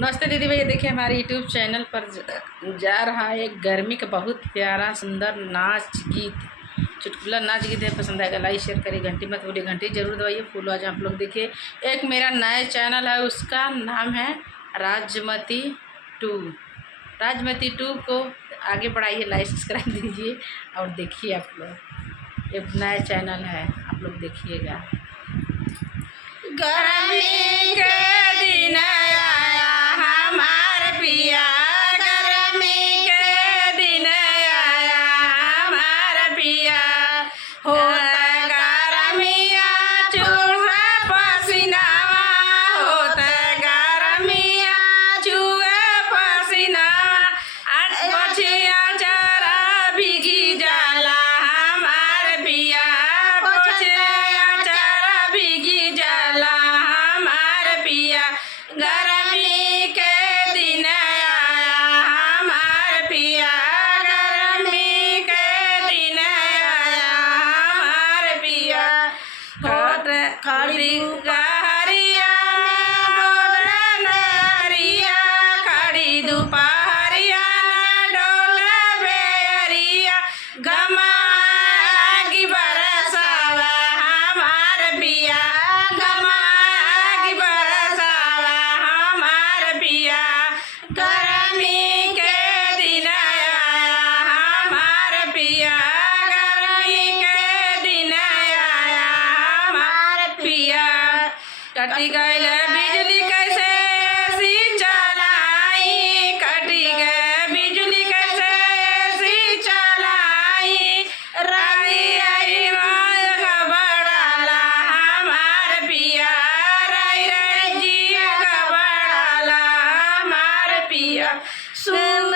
नमस्ते दीदी भैया, देखिए हमारे यूट्यूब चैनल पर जा रहा है एक गर्मी का बहुत प्यारा सुंदर नाच गीत, चुटकुला नाच गीत है। पसंद आएगा लाइक शेयर करिए, घंटी मत भूलिए, घंटी जरूर दबाइए। फूल आज आप लोग देखिए, एक मेरा नया चैनल है, उसका नाम है राजमती 2। राजमती 2 को आगे बढ़ाइए, लाइक सब्सक्राइब दीजिए और देखिए आप लोग। एक नया चैनल है, आप लोग देखिएगा। गर्मी के दिन आया हमार पिया, गर्मी के दिन आया हमार पिया, होता गरमिया चूहे पसीनावा, होता गरमिया चूहे पसीनावा, पछिया चारा भीगी जाला हमार पिया, पछिया चारा भीगी जाला हमार पिया, गर्मी के दिन आया हमार पिया, गर्मी के दिन आया हमार पिया, खड़ी गहरिया बोले नरिया, खड़ी दोपहरिया डोले बेरिया, घमागी बरसावा हमार पिया, घमागी बरसावा हमार पिया, गर्मी के दिन आया हमार पिया, गर्मी के दिन आया हमार पिया, कटी गईल बिजली कैसे ऐसी चलाई, कटी गए बिजली कैसे ऐसी चलाई, रही आई घबड़ाला हमार पिया, रही जिया घबड़ाला हमार पिया, सुन